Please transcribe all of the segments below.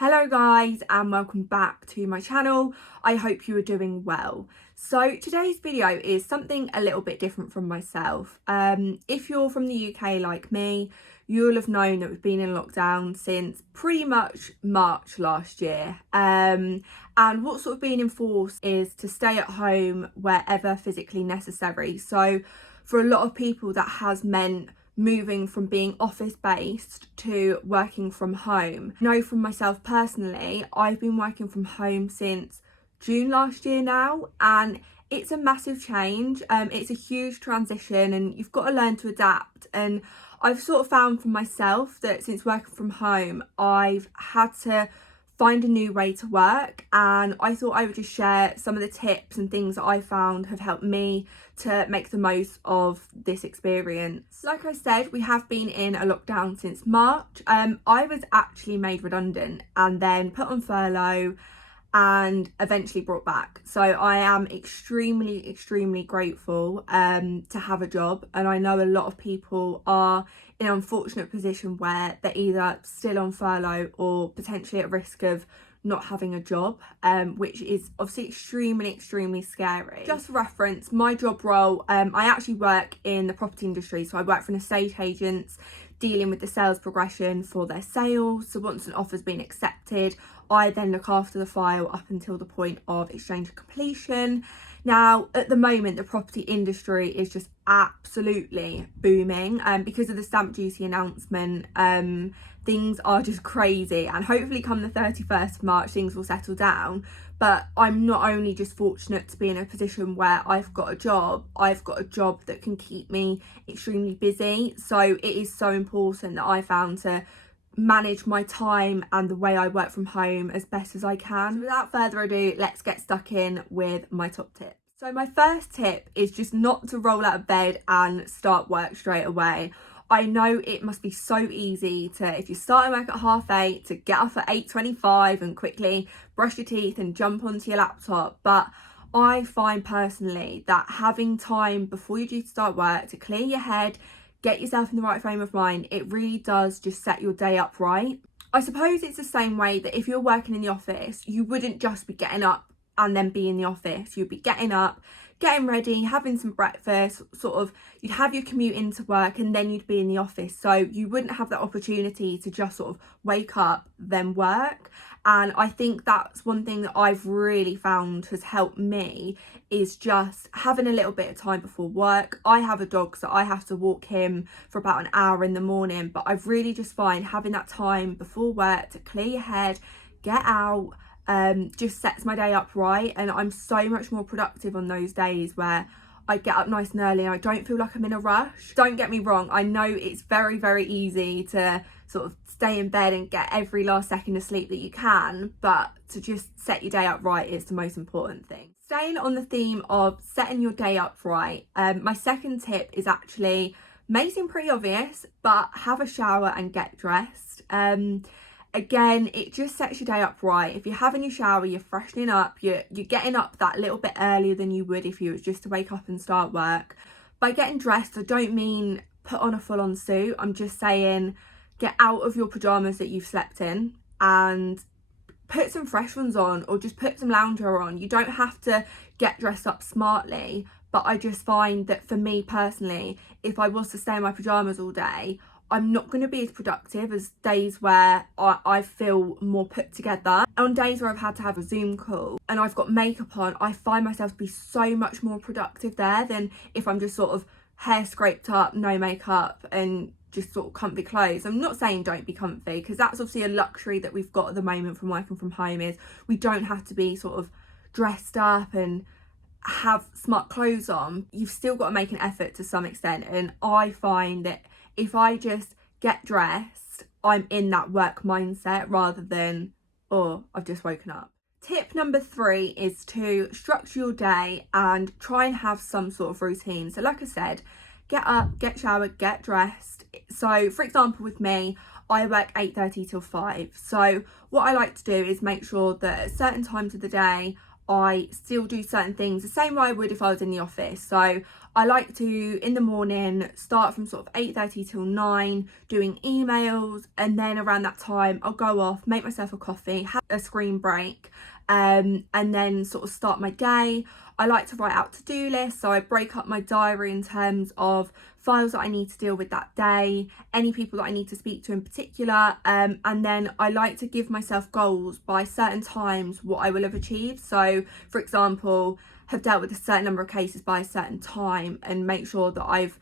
Hello guys and welcome back to my channel. I hope you are doing well. So today's video is something a little bit different from myself. If you're from the UK like me, you'll have known that we've been in lockdown since pretty much March last year. And what's sort of been enforced is to stay at home wherever physically necessary. So for a lot of people that has meant moving from being office based to working from home. I know from myself personally, I've been working from home since June last year now, and it's a massive change. It's a huge transition and you've got to learn to adapt. And I've sort of found for myself that since working from home, I've had to find a new way to work, and I thought I would just share some of the tips and things that I found have helped me to make the most of this experience. Like I said, we have been in a lockdown since March. I was actually made redundant and then put on furlough and eventually brought back. So I am extremely grateful to have a job, and I know a lot of people are in an unfortunate position where they're either still on furlough or potentially at risk of not having a job, which is obviously extremely scary. Just for reference, my job role, I actually work in the property industry, so I work for an estate agents dealing with the sales progression for their sales. So once an offer's been accepted, I then look after the file up until the point of exchange and completion. Now, at the moment, the property industry is just absolutely booming, because of the stamp duty announcement. Things are just crazy, and hopefully come the 31st of March things will settle down. But I'm not only just fortunate to be in a position where I've got a job that can keep me extremely busy. So it is so important that I found to manage my time and the way I work from home as best as I can. So without further ado, let's get stuck in with my top tips. So my first tip is just not to roll out of bed and start work straight away. I know it must be so easy to, if you're starting work at 8:30, to get up at 8:25 and quickly brush your teeth and jump onto your laptop. But I find personally that having time before you do start work to clear your head, get yourself in the right frame of mind, it really does just set your day up right. I suppose it's the same way that if you're working in the office, you wouldn't just be getting up and then be in the office. You'd be getting up, getting ready, having some breakfast, you'd have your commute into work, and then you'd be in the office. So you wouldn't have that opportunity to just sort of wake up, then work. And I think that's one thing that I've really found has helped me, is just having a little bit of time before work. I have a dog, so I have to walk him for about an hour in the morning, but I've really just find having that time before work to clear your head, get out, just sets my day up right. And I'm so much more productive on those days where I get up nice and early and I don't feel like I'm in a rush. Don't get me wrong, I know it's very easy to sort of stay in bed and get every last second of sleep that you can, but to just set your day up right is the most important thing. Staying on the theme of setting your day up right, my second tip is actually, may seem pretty obvious, but have a shower and get dressed. Again, it just sets your day up right. If you're having your shower, you're freshening up, you're getting up that little bit earlier than you would if you was just to wake up and start work. By getting dressed, I don't mean put on a full-on suit. I'm just saying get out of your pyjamas that you've slept in and put some fresh ones on, or just put some loungewear on. You don't have to get dressed up smartly, but I just find that for me personally, if I was to stay in my pyjamas all day, I'm not going to be as productive as days where I feel more put together. On days where I've had to have a Zoom call and I've got makeup on, I find myself to be so much more productive there than if I'm just sort of hair scraped up, no makeup, and just sort of comfy clothes. I'm not saying don't be comfy, because that's obviously a luxury that we've got at the moment from working from home, is we don't have to be sort of dressed up and have smart clothes on. You've still got to make an effort to some extent, and I find that if I just get dressed, I'm in that work mindset rather than, oh, I've just woken up. Tip number 3 is to structure your day and try and have some sort of routine. So like I said, get up, get showered, get dressed. So for example, with me, I work 8:30 till 5. So what I like to do is make sure that at certain times of the day, I still do certain things the same way I would if I was in the office. So I like to, in the morning, start from sort of 8:30 till 9 doing emails, and then around that time I'll go off, make myself a coffee, have a screen break, and then sort of start my day. I like to write out to-do lists, so I break up my diary in terms of files that I need to deal with that day, any people that I need to speak to in particular, and then I like to give myself goals by certain times what I will have achieved. So for example, have dealt with a certain number of cases by a certain time, and make sure that I've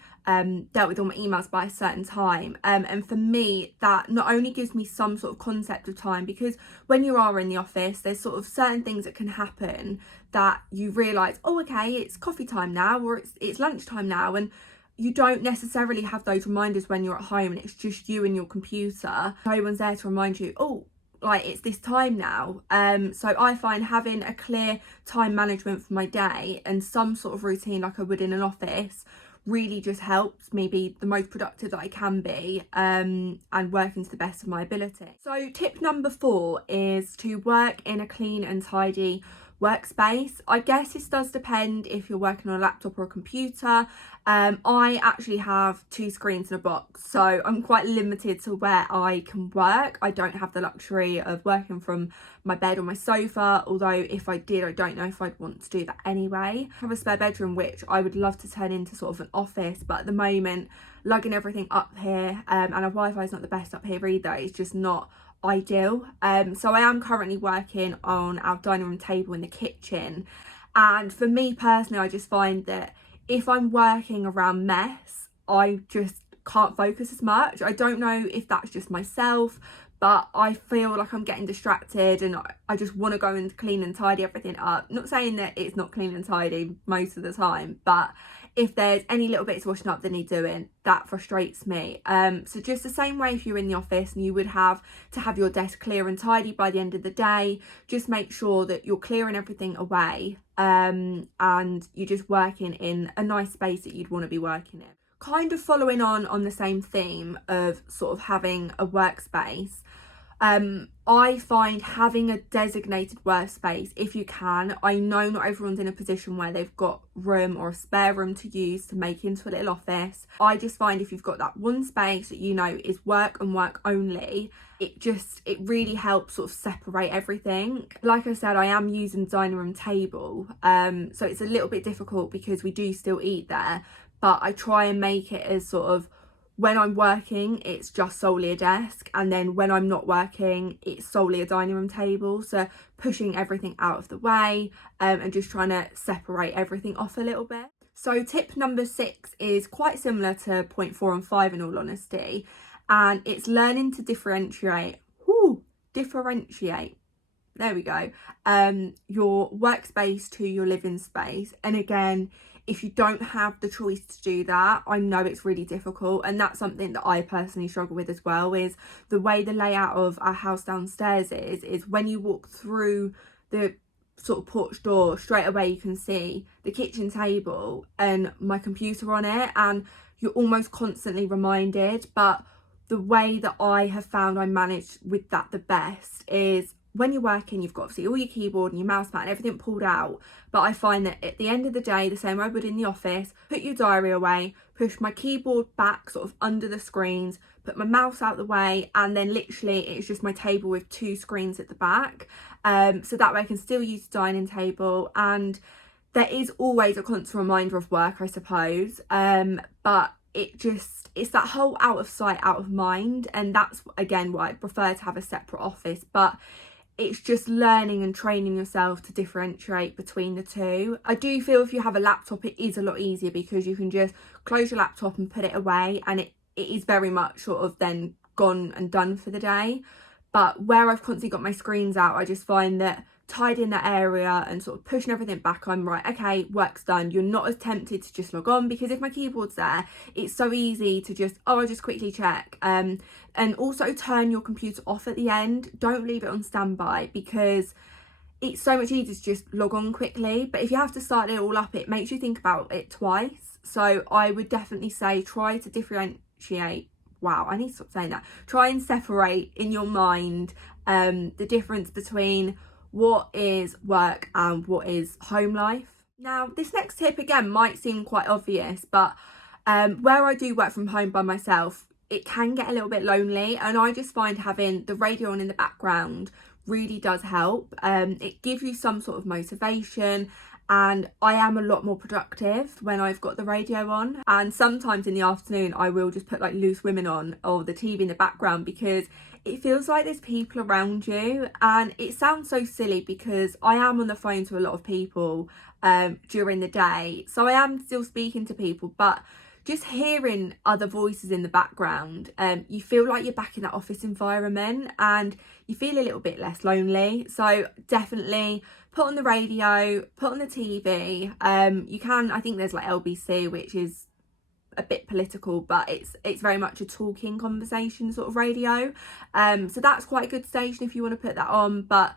dealt with all my emails by a certain time, and for me that not only gives me some sort of concept of time, because when you are in the office there's sort of certain things that can happen that you realise, oh okay, it's coffee time now, or it's lunchtime now, and you don't necessarily have those reminders when you're at home and it's just you and your computer. No one's there to remind you, oh, like it's this time now. So I find having a clear time management for my day and some sort of routine like I would in an office really just helps me be the most productive that I can be, and working to the best of my ability. So tip number 4 is to work in a clean and tidy workspace. I guess this does depend if you're working on a laptop or a computer. I actually have 2 screens in a box, so I'm quite limited to where I can work. I don't have the luxury of working from my bed or my sofa, although if I did, I don't know if I'd want to do that anyway. I have a spare bedroom which I would love to turn into sort of an office, but at the moment lugging everything up here, and our Wi-Fi is not the best up here either, it's just not ideal. So I am currently working on our dining room table in the kitchen, and for me personally I just find that if I'm working around mess I just can't focus as much. I don't know if that's just myself, but I feel like I'm getting distracted and I just want to go and clean and tidy everything up. Not saying that it's not clean and tidy most of the time, but if there's any little bits washing up that need doing, that frustrates me. So just the same way if you're in the office and you would have to have your desk clear and tidy by the end of the day, just make sure that you're clearing everything away, and you're just working in a nice space that you'd want to be working in. Kind of following on the same theme of sort of having a workspace, I find having a designated workspace, if you can, I know not everyone's in a position where they've got room or a spare room to use to make into a little office. I just find if you've got that one space that you know is work and work only, it really helps sort of separate everything. Like I said, I am using the dining room table, so it's a little bit difficult because we do still eat there, but I try and make it as sort of, when I'm working it's just solely a desk, and then when I'm not working it's solely a dining room table. So pushing everything out of the way, and just trying to separate everything off a little bit. So tip number 6 is quite similar to point 4 and 5 in all honesty, and it's learning to differentiate. There we go. Your workspace to your living space. And again, if you don't have the choice to do that, I know it's really difficult, and that's something that I personally struggle with as well, is the way the layout of our house downstairs is when you walk through the sort of porch door, straight away you can see the kitchen table and my computer on it, and you're almost constantly reminded. But the way that I have found I manage with that the best is when you're working, you've got obviously all your keyboard and your mouse pad and everything pulled out. But I find that at the end of the day, the same way I would in the office, put your diary away, push my keyboard back sort of under the screens, put my mouse out the way, and then literally it's just my table with 2 screens at the back. So that way I can still use the dining table, and there is always a constant reminder of work, I suppose. But it's that whole out of sight, out of mind, and that's again why I prefer to have a separate office. But it's just learning and training yourself to differentiate between the two. I do feel if you have a laptop it is a lot easier, because you can just close your laptop and put it away, and it is very much sort of then gone and done for the day. But where I've constantly got my screens out, I just find that tidying that area and sort of pushing everything back, I'm right, okay, work's done. You're not as tempted to just log on, because if my keyboard's there, it's so easy to just, I'll just quickly check. And also turn your computer off at the end. Don't leave it on standby, because it's so much easier to just log on quickly. But if you have to start it all up, it makes you think about it twice. So I would definitely say try to differentiate. Wow, I need to stop saying that. Try and separate in your mind the difference between what is work and what is home life. Now, this next tip again might seem quite obvious, but where I do work from home by myself, it can get a little bit lonely, and I just find having the radio on in the background really does help. It gives you some sort of motivation, and I am a lot more productive when I've got the radio on. And sometimes in the afternoon I will just put like Loose Women on or the TV in the background, because it feels like there's people around you. And it sounds so silly because I am on the phone to a lot of people during the day, so I am still speaking to people, but just hearing other voices in the background, you feel like you're back in that office environment and you feel a little bit less lonely. So definitely put on the radio, put on the TV. You can, I think there's like LBC, which is a bit political, but it's very much a talking conversation sort of radio. So that's quite a good station if you want to put that on. But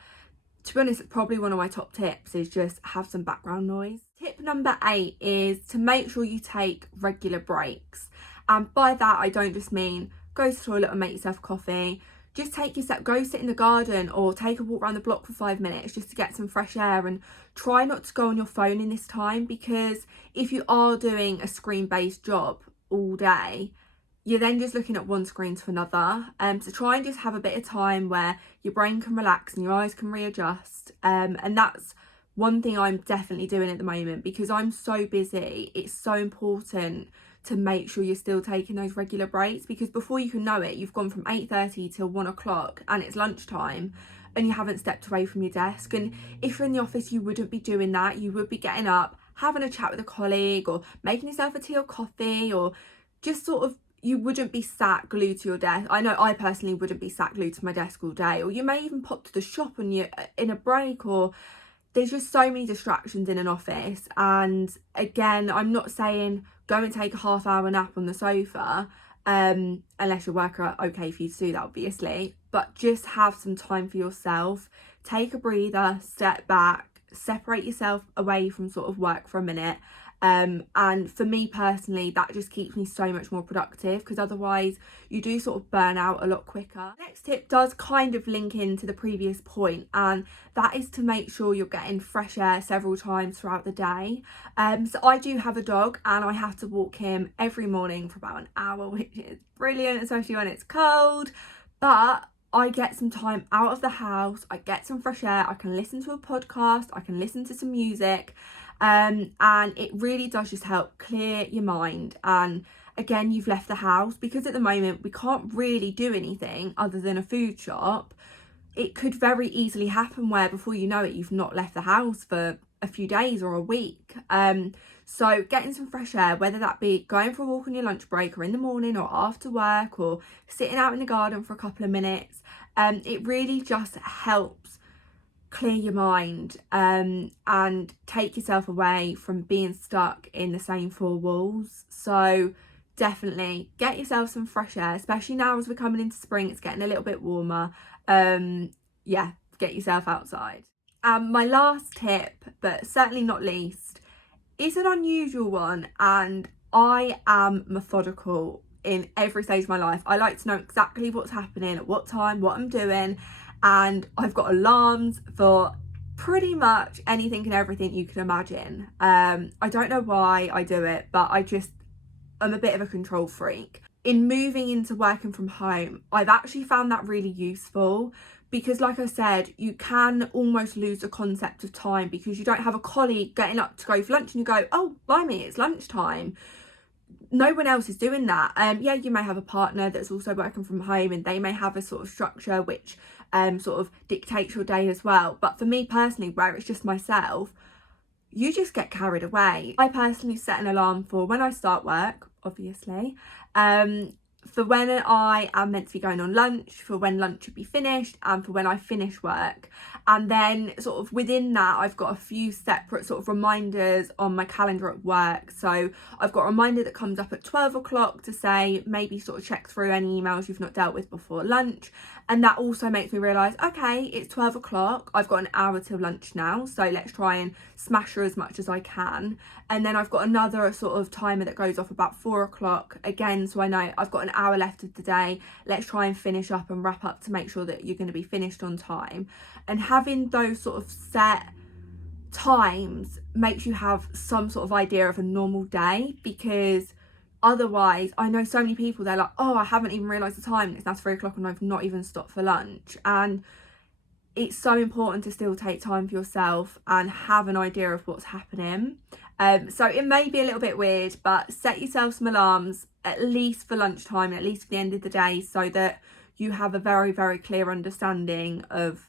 to be honest, probably one of my top tips is just have some background noise. Tip number 8 is to make sure you take regular breaks. And by that, I don't just mean go to the toilet and make yourself a coffee. Just go sit in the garden or take a walk around the block for 5 minutes just to get some fresh air, and try not to go on your phone in this time, because if you are doing a screen-based job all day, you're then just looking at one screen to another. So try and just have a bit of time where your brain can relax and your eyes can readjust. And that's one thing I'm definitely doing at the moment, because I'm so busy. It's so important to make sure you're still taking those regular breaks, because before you can know it, you've gone from 8:30 till 1 o'clock and it's lunchtime and you haven't stepped away from your desk. And if you're in the office, you wouldn't be doing that. You would be getting up, having a chat with a colleague, or making yourself a tea or coffee, or just sort of, you wouldn't be sat glued to your desk. I know I personally wouldn't be sat glued to my desk all day. Or you may even pop to the shop and you're in a break, or there's just so many distractions in an office. And again, I'm not saying go and take a half-hour nap on the sofa, unless your work are okay for you to do that, obviously. But just have some time for yourself. Take a breather, step back, separate yourself away from sort of work for a minute. And for me personally, that just keeps me so much more productive, because otherwise you do sort of burn out a lot quicker. Next tip does kind of link into the previous point, and that is to make sure you're getting fresh air several times throughout the day. So I do have a dog and I have to walk him every morning for about an hour, which is brilliant, especially when it's cold. But I get some time out of the house, I get some fresh air, I can listen to a podcast, I can listen to some music. And it really does just help clear your mind. And again, you've left the house, because at the moment we can't really do anything other than a food shop. It could very easily happen where before you know it, you've not left the house for a few days or a week. So getting some fresh air, whether that be going for a walk on your lunch break, or in the morning, or after work, or sitting out in the garden for a couple of minutes, it really just helps clear your mind and take yourself away from being stuck in the same four walls. So definitely get yourself some fresh air, especially now as we're coming into spring, it's getting a little bit warmer. Yeah, get yourself outside. My last tip, but certainly not least, is an unusual one, and I am methodical in every stage of my life. I like to know exactly what's happening at what time, what I'm doing, and I've got alarms for pretty much anything and everything you can imagine. I don't know why I do it, but I'm a bit of a control freak. In moving into working from home, I've actually found that really useful, because like I said, you can almost lose the concept of time, because you don't have a colleague getting up to go for lunch and you go, oh blimey, it's lunchtime. No one else is doing that. Yeah, you may have a partner that's also working from home and they may have a sort of structure which sort of dictates your day as well. But for me personally, where it's just myself, you just get carried away. I personally set an alarm for when I start work, obviously, for when I am meant to be going on lunch, for when lunch should be finished, and for when I finish work. And then sort of within that, I've got a few separate sort of reminders on my calendar at work. So I've got a reminder that comes up at 12 o'clock to say maybe sort of check through any emails you've not dealt with before lunch. And that also makes me realise, okay, it's 12 o'clock, I've got an hour till lunch now, so let's try and smash through as much as I can. And then I've got another sort of timer that goes off about 4 o'clock again, so I know I've got an hour left of the day, let's try and finish up and wrap up to make sure that you're going to be finished on time. And having those sort of set times makes you have some sort of idea of a normal day, because otherwise I know so many people, they're like, oh, I haven't even realised the time, it's now 3 o'clock and I've not even stopped for lunch. And it's so important to still take time for yourself and have an idea of what's happening. So it may be a little bit weird, but set yourself some alarms at least for lunchtime, at least for the end of the day, so that you have a very, very clear understanding of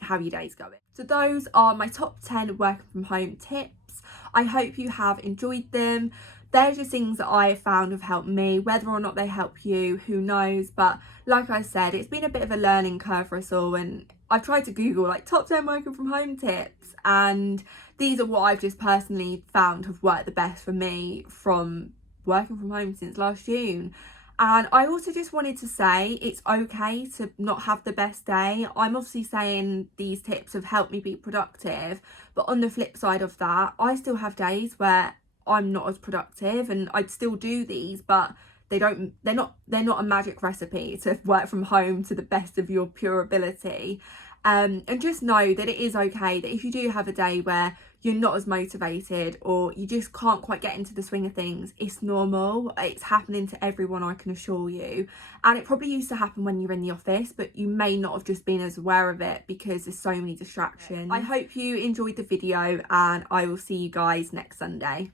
how your day's going. So those are my top 10 working from home tips. I hope you have enjoyed them. They're just things that I have found have helped me. Whether or not they help you, who knows? But like I said, it's been a bit of a learning curve for us all, and I've tried to Google like top 10 working from home tips, and these are what I've just personally found have worked the best for me from working from home since last June. And I also just wanted to say it's okay to not have the best day. I'm obviously saying these tips have helped me be productive, but on the flip side of that, I still have days where I'm not as productive, and I'd still do these, but they're not a magic recipe to work from home to the best of your pure ability. And just know that it is okay that if you do have a day where you're not as motivated or you just can't quite get into the swing of things, it's normal. It's happening to everyone, I can assure you. And it probably used to happen when you're in the office, but you may not have just been as aware of it because there's so many distractions. I hope you enjoyed the video, and I will see you guys next Sunday.